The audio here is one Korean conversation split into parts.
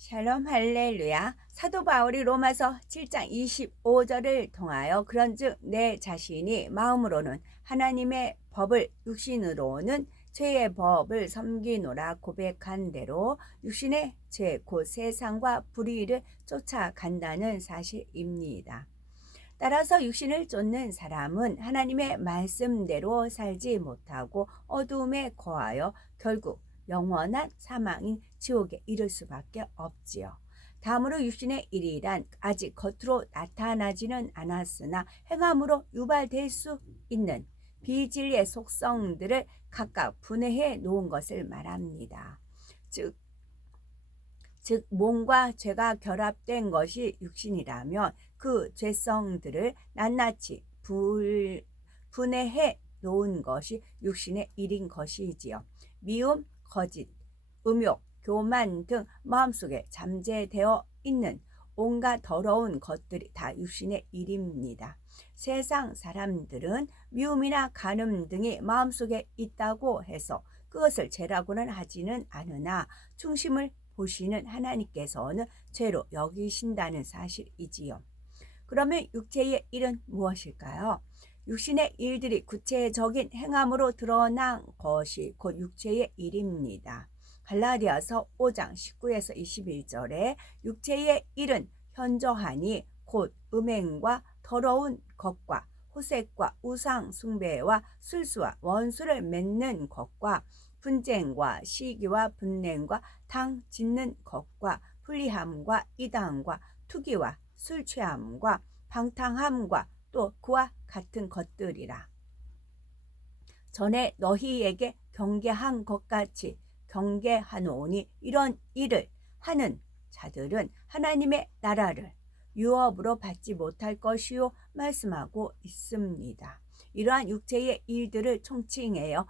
샬롬 할렐루야. 사도 바울이 로마서 7장 25절을 통하여 그런즉 내 자신이 마음으로는 하나님의 법을 육신으로는 죄의 법을 섬기노라 고백한 대로 육신의 죄 곧 세상과 불의를 쫓아간다는 사실입니다. 따라서 육신을 쫓는 사람은 하나님의 말씀대로 살지 못하고 어두움에 거하여 결국 영원한 사망인 지옥에 이를 수밖에 없지요. 다음으로 육신의 일이란 아직 겉으로 나타나지는 않았으나 행함으로 유발될 수 있는 비진리의 속성들을 각각 분해해 놓은 것을 말합니다. 즉 몸과 죄가 결합된 것이 육신이라면 그 죄성들을 낱낱이 분해해 놓은 것이 육신의 일인 것이지요. 미움, 거짓, 음욕, 교만 등 마음속에 잠재되어 있는 온갖 더러운 것들이 다 육신의 일입니다. 세상 사람들은 미움이나 간음 등이 마음속에 있다고 해서 그것을 죄라고는 하지는 않으나 중심을 보시는 하나님께서는 죄로 여기신다는 사실이지요. 그러면 육체의 일은 무엇일까요? 육신의 일들이 구체적인 행함으로 드러난 것이 곧 육체의 일입니다. 갈라디아서 5장 19에서 21절에 육체의 일은 현저하니 곧 음행과 더러운 것과 호색과 우상 숭배와 술수와 원수를 맺는 것과 분쟁과 시기와 분냄과 당 짓는 것과 불리함과 이당과 투기와 술 취함과 방탕함과 또 그와 같은 것들이라. 전에 너희에게 경계한 것 같이 경계하노니 이런 일을 하는 자들은 하나님의 나라를 유업으로 받지 못할 것이요 말씀하고 있습니다. 이러한 육체의 일들을 총칭해서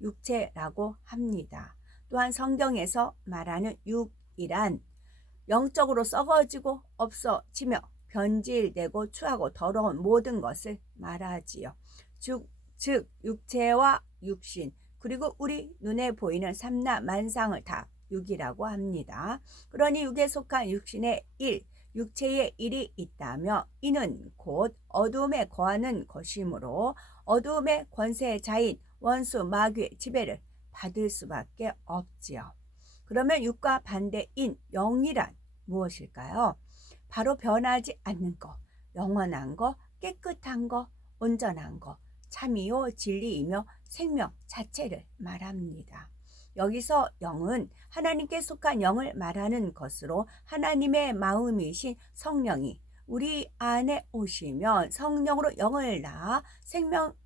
육체라고 합니다. 또한 성경에서 말하는 육이란 영적으로 썩어지고 없어지며 변질되고 추하고 더러운 모든 것을 말하지요. 즉 육체와 육신 그리고 우리 눈에 보이는 삼라 만상을 다 육이라고 합니다. 그러니 육에 속한 육신의 일, 육체의 일이 있다며 이는 곧 어두움에 거하는 것이므로 어두움의 권세자인 원수 마귀의 지배를 받을 수밖에 없지요. 그러면 육과 반대인 영이란 무엇일까요? 바로 변하지 않는 것, 영원한 것, 깨끗한 것, 온전한 것, 참이요 진리이며 생명 자체를 말합니다. 여기서 영은 하나님께 속한 영을 말하는 것으로 하나님의 마음이신 성령이 우리 안에 오시면 성령으로 영을 낳아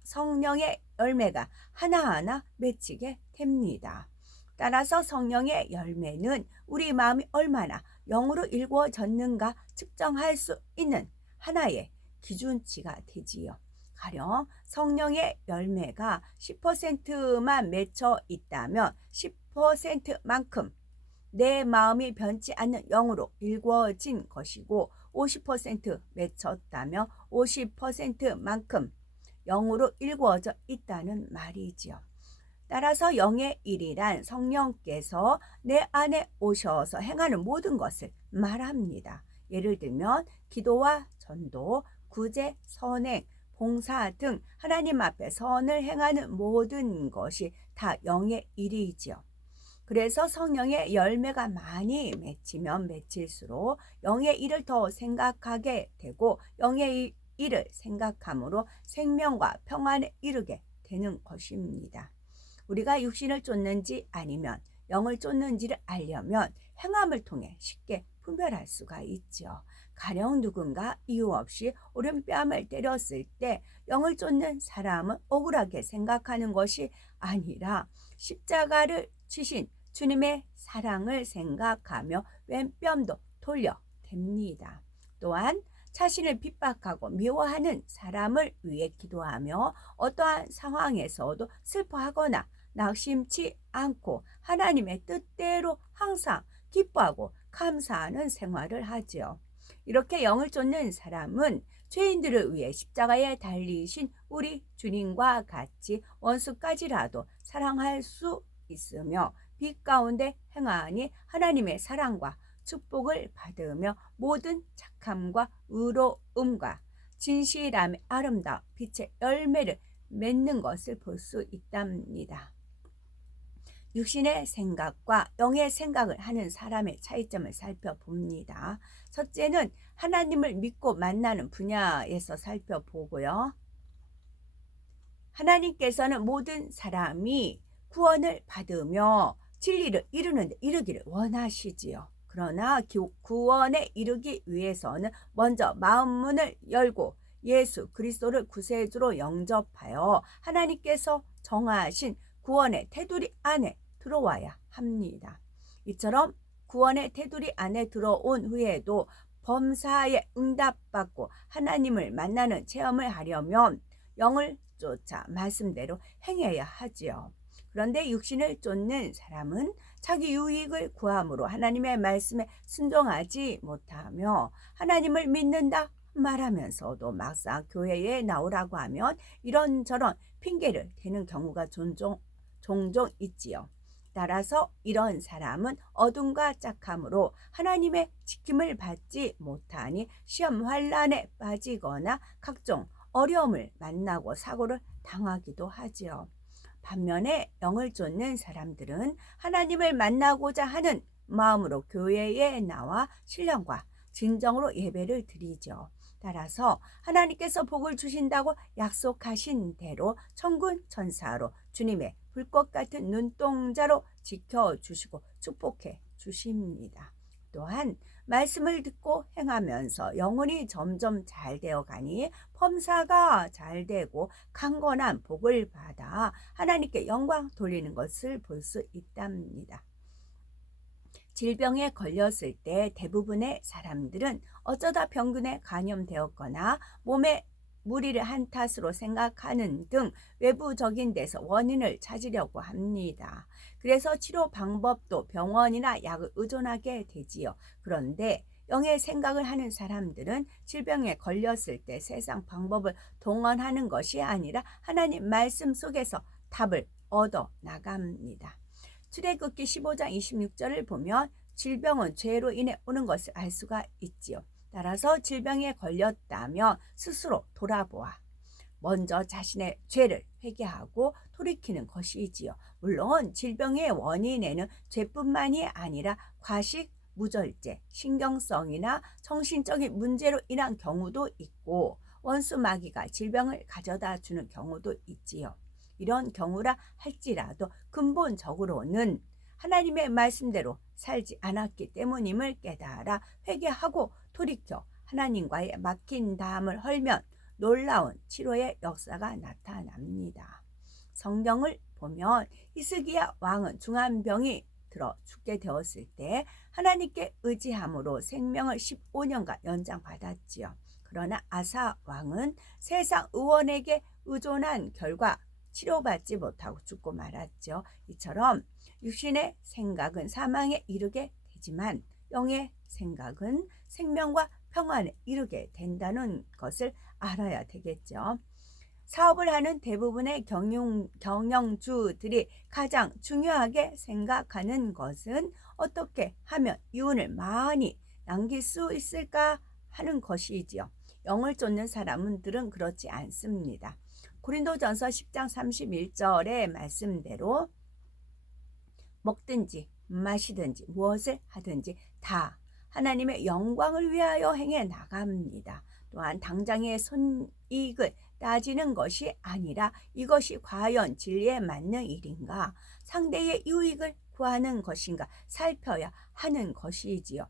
성령의 열매가 하나하나 맺히게 됩니다. 따라서 성령의 열매는 우리 마음이 얼마나 영으로 일구어졌는가 측정할 수 있는 하나의 기준치가 되지요. 가령 성령의 열매가 10%만 맺혀 있다면 10%만큼 내 마음이 변치 않는 영으로 일구어진 것이고 50% 맺혔다면 50%만큼 영으로 일구어져 있다는 말이지요. 따라서 영의 일이란 성령께서 내 안에 오셔서 행하는 모든 것을 말합니다. 예를 들면 기도와 전도, 구제, 선행, 봉사 등 하나님 앞에 선을 행하는 모든 것이 다 영의 일이지요. 그래서 성령의 열매가 많이 맺히면 맺힐수록 영의 일을 더 생각하게 되고 영의 일을 생각함으로 생명과 평안에 이르게 되는 것입니다. 우리가 육신을 쫓는지 아니면 영을 쫓는지를 알려면 행함을 통해 쉽게 분별할 수가 있죠. 가령 누군가 이유 없이 오른뺨을 때렸을 때 영을 쫓는 사람은 억울하게 생각하는 것이 아니라 십자가를 지신 주님의 사랑을 생각하며 왼뺨도 돌려댑니다. 또한 자신을 핍박하고 미워하는 사람을 위해 기도하며 어떠한 상황에서도 슬퍼하거나 낙심치 않고 하나님의 뜻대로 항상 기뻐하고 감사하는 생활을 하지요. 이렇게 영을 쫓는 사람은 죄인들을 위해 십자가에 달리신 우리 주님과 같이 원수까지라도 사랑할 수 있으며 빛 가운데 행하니 하나님의 사랑과 축복을 받으며 모든 착함과 의로움과 진실함의 아름다운 빛의 열매를 맺는 것을 볼 수 있답니다. 육신의 생각과 영의 생각을 하는 사람의 차이점을 살펴봅니다. 첫째는 하나님을 믿고 만나는 분야에서 살펴보고요. 하나님께서는 모든 사람이 구원을 받으며 진리를 이루기를 원하시지요. 그러나 구원에 이르기 위해서는 먼저 마음문을 열고 예수 그리스도를 구세주로 영접하여 하나님께서 정하신 구원의 테두리 안에 들어와야 합니다. 이처럼 구원의 테두리 안에 들어온 후에도 범사에 응답받고 하나님을 만나는 체험을 하려면 영을 쫓아 말씀대로 행해야 하지요. 그런데 육신을 쫓는 사람은 자기 유익을 구함으로 하나님의 말씀에 순종하지 못하며 하나님을 믿는다 말하면서도 막상 교회에 나오라고 하면 이런저런 핑계를 대는 경우가 종종 있지요. 따라서 이런 사람은 어둠과 짝함으로 하나님의 지킴을 받지 못하니 시험 환난에 빠지거나 각종 어려움을 만나고 사고를 당하기도 하지요. 반면에 영을 쫓는 사람들은 하나님을 만나고자 하는 마음으로 교회에 나와 신령과 진정으로 예배를 드리죠. 따라서 하나님께서 복을 주신다고 약속하신 대로 천군 천사로 주님의 불꽃 같은 눈동자로 지켜주시고 축복해 주십니다. 또한 말씀을 듣고 행하면서 영혼이 점점 잘 되어 가니 범사가 잘 되고 강건한 복을 받아 하나님께 영광 돌리는 것을 볼 수 있답니다. 질병에 걸렸을 때 대부분의 사람들은 어쩌다 병균에 감염되었거나 몸에 무리를 한 탓으로 생각하는 등 외부적인 데서 원인을 찾으려고 합니다. 그래서 치료 방법도 병원이나 약을 의존하게 되지요. 그런데 영의 생각을 하는 사람들은 질병에 걸렸을 때 세상 방법을 동원하는 것이 아니라 하나님 말씀 속에서 답을 얻어 나갑니다. 출애굽기 15장 26절을 보면 질병은 죄로 인해 오는 것을 알 수가 있지요. 따라서 질병에 걸렸다면 스스로 돌아보아 먼저 자신의 죄를 회개하고 돌이키는 것이지요. 물론 질병의 원인에는 죄뿐만이 아니라 과식, 무절제, 신경성이나 정신적인 문제로 인한 경우도 있고 원수 마귀가 질병을 가져다 주는 경우도 있지요. 이런 경우라 할지라도 근본적으로는 하나님의 말씀대로 살지 않았기 때문임을 깨달아 회개하고 돌이켜 하나님과의 막힌 담을 헐면 놀라운 치료의 역사가 나타납니다. 성경을 보면 히스기야 왕은 중한 병이 들어 죽게 되었을 때 하나님께 의지함으로 생명을 15년간 연장받았지요. 그러나 아사 왕은 세상 의원에게 의존한 결과 치료받지 못하고 죽고 말았죠. 이처럼 육신의 생각은 사망에 이르게 되지만 영의 생각은 생명과 평안에 이르게 된다는 것을 알아야 되겠죠. 사업을 하는 대부분의 경영주들이 가장 중요하게 생각하는 것은 어떻게 하면 이윤을 많이 남길 수 있을까 하는 것이지요. 영을 쫓는 사람들은 그렇지 않습니다. 고린도전서 10장 31절의 말씀대로 먹든지 마시든지 무엇을 하든지 다 하나님의 영광을 위하여 행해 나갑니다. 또한 당장의 손익을 따지는 것이 아니라 이것이 과연 진리에 맞는 일인가, 상대의 유익을 구하는 것인가 살펴야 하는 것이지요.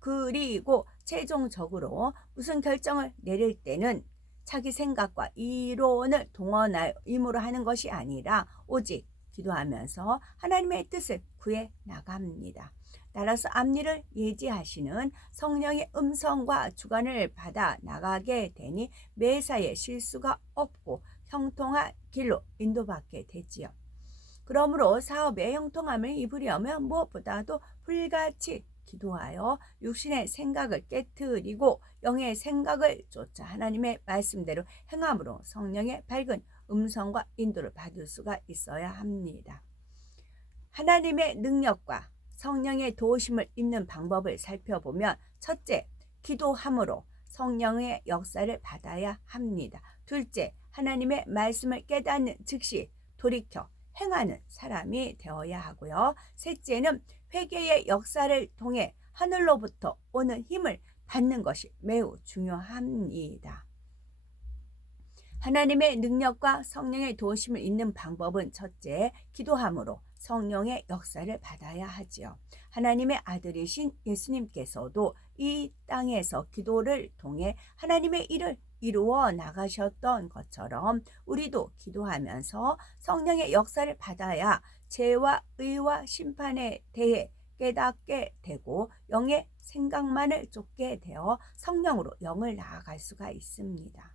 그리고 최종적으로 무슨 결정을 내릴 때는 자기 생각과 이론을 동원하여 임으로 하는 것이 아니라 오직 기도하면서 하나님의 뜻을 구해 나갑니다. 따라서 앞일을 예지하시는 성령의 음성과 주관을 받아 나가게 되니 매사에 실수가 없고 형통한 길로 인도받게 되지요. 그러므로 사업의 형통함을 입으려면 무엇보다도 불같이 기도하여 육신의 생각을 깨트리고 영의 생각을 쫓아 하나님의 말씀대로 행함으로 성령의 밝은 음성과 인도를 받을 수가 있어야 합니다. 하나님의 능력과 성령의 도우심을 입는 방법을 살펴보면 첫째, 기도함으로 성령의 역사를 받아야 합니다. 둘째, 하나님의 말씀을 깨닫는 즉시 돌이켜 행하는 사람이 되어야 하고요. 셋째는 회개의 역사를 통해 하늘로부터 오는 힘을 받는 것이 매우 중요합니다. 하나님의 능력과 성령의 도우심을 입는 방법은 첫째, 기도함으로 성령의 역사를 받아야 하지요. 하나님의 아들이신 예수님께서도 이 땅에서 기도를 통해 하나님의 일을 이루어 나가셨던 것처럼 우리도 기도하면서 성령의 역사를 받아야 죄와 의와 심판에 대해 깨닫게 되고 영의 생각만을 쫓게 되어 성령으로 영을 나아갈 수가 있습니다.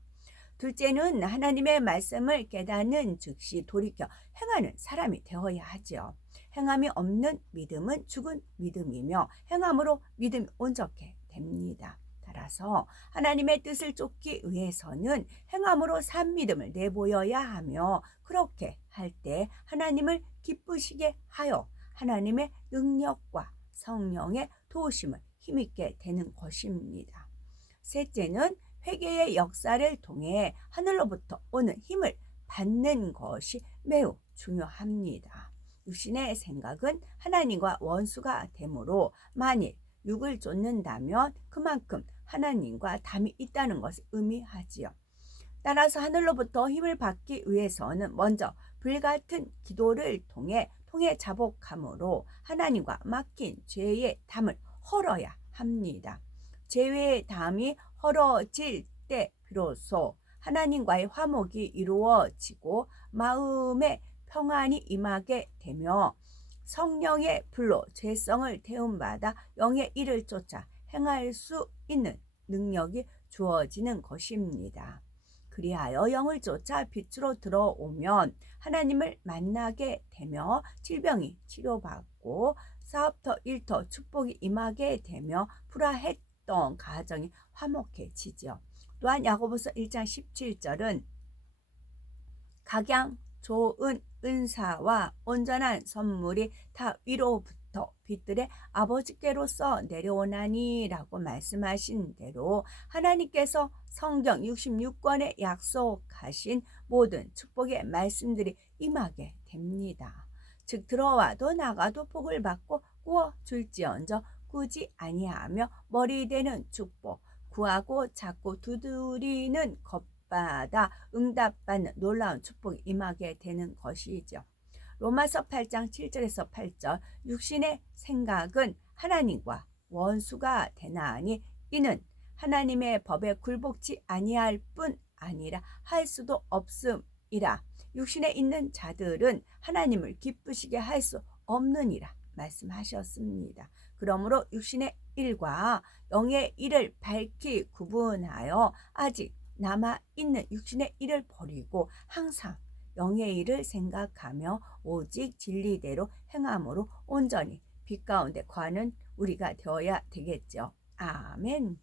둘째는 하나님의 말씀을 깨닫는 즉시 돌이켜 행하는 사람이 되어야 하지요. 행함이 없는 믿음은 죽은 믿음이며 행함으로 믿음이 온전케 됩니다. 따라서 하나님의 뜻을 쫓기 위해서는 행함으로 산 믿음을 내보여야 하며 그렇게 할 때 하나님을 기쁘시게 하여 하나님의 능력과 성령의 도우심을 힘있게 되는 것입니다. 셋째는 회개의 역사를 통해 하늘로부터 오는 힘을 받는 것이 매우 중요합니다. 육신의 생각은 하나님과 원수가 되므로 만일 육을 쫓는다면 그만큼 하나님과 담이 있다는 것을 의미하지요. 따라서 하늘로부터 힘을 받기 위해서는 먼저 불같은 기도를 통해 자복함으로 하나님과 맡긴 죄의 담을 헐어야 합니다. 죄의 담이 헐어질 때 비로소 하나님과의 화목이 이루어지고 마음의 평안이 임하게 되며 성령의 불로 죄성을 태움받아 영의 일을 쫓아 행할 수 있는 능력이 주어지는 것입니다. 그리하여 영을 쫓아 빛으로 들어오면 하나님을 만나게 되며 질병이 치료받고 사업터 일터 축복이 임하게 되며 불화했던 가정이 화목해지죠. 또한 야고보서 1장 17절은 각양 좋은 은사와 온전한 선물이 다 위로부터 빛들의 아버지께로서 내려오나니 라고 말씀하신 대로 하나님께서 성경 66권에 약속하신 모든 축복의 말씀들이 임하게 됩니다. 즉 들어와도 나가도 복을 받고 구워줄지언정 꾸지 아니하며 머리되는 축복, 구하고 찾고 두드리는 것마다 응답받는 놀라운 축복이 임하게 되는 것이죠. 로마서 8장 7절에서 8절 육신의 생각은 하나님과 원수가 되나니 이는 하나님의 법에 굴복치 아니할 뿐 아니라 할 수도 없음이라. 육신에 있는 자들은 하나님을 기쁘시게 할 수 없느니라 말씀하셨습니다. 그러므로 육신의 일과 영의 일을 밝히 구분하여 아직 남아있는 육신의 일을 버리고 항상 영의 일을 생각하며 오직 진리대로 행함으로 온전히 빛 가운데 거하는 우리가 되어야 되겠죠. 아멘.